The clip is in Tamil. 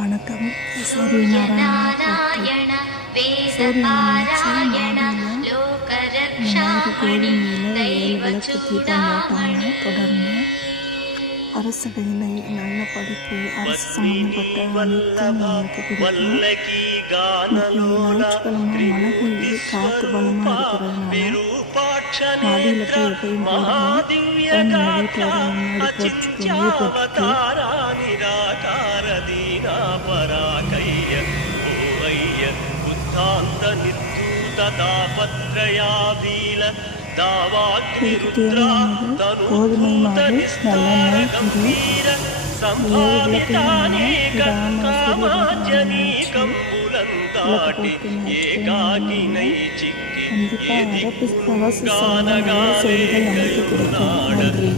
வணக்கம். சூரியநாராயண சூரியன் மாடியில் இந்த மாதிரி கோதுமையில் 7 விளக்கு தீபம் போட்டாங்க. தொடர்ந்து அரசு வேலை, நல்ல படிப்பு, அரசு சம்பந்தப்பட்ட அனைத்தும் நம்மளுக்கு கிடைக்கும். ஞாயிற்றுக்கிழமை மழை பெய்யுது, காற்று பலமாக இருக்கிறதுனால மாடியில் போய் எப்பயும் போடுவோம். வீட்டோட முன்னாடி போட்டுட்டு கோதுமை மாவு, நல்லெண்ணெய், கண்டிப்பாக அரசு செய்திகள் நமக்கு கிடைக்கும். நன்றி.